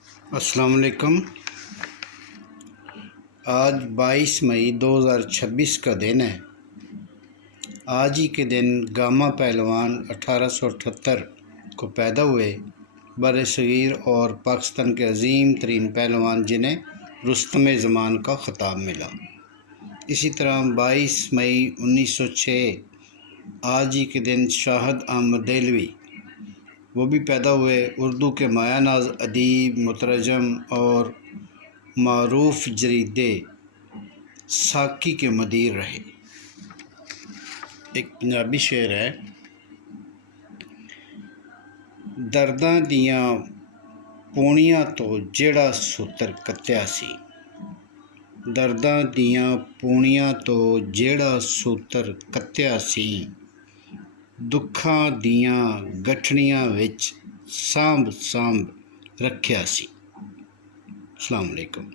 अस्सलाम वालेकुम। आज 22 मई 2026 का दिन है। आज ही के दिन गामा पहलवान 1878 को पैदा हुए बरसगीर और पाकिस्तान के अजीम तरीन पहलवान जिन्हें रुस्तम ज़मान का ख़िताब मिला। इसी तरह 22 मई 1906 आज ही के दिन शाहिद अहमद देलवी वो भी पैदा हुए। उर्दू के मायानाज अदीब, मुतरजम और मारूफ जरीदे साकी के मदीर रहे। एक पंजाबी शेर है, दर्दां दियां पूणियां तो जेड़ा सूतर कत्या सी। दर्दां दियां पूणियां तो जेड़ा सूतर कत्या सी, दुखां दियां गठड़ियां विच सांभ सांभ रखिया सी। अस्सलाम वालेकुम।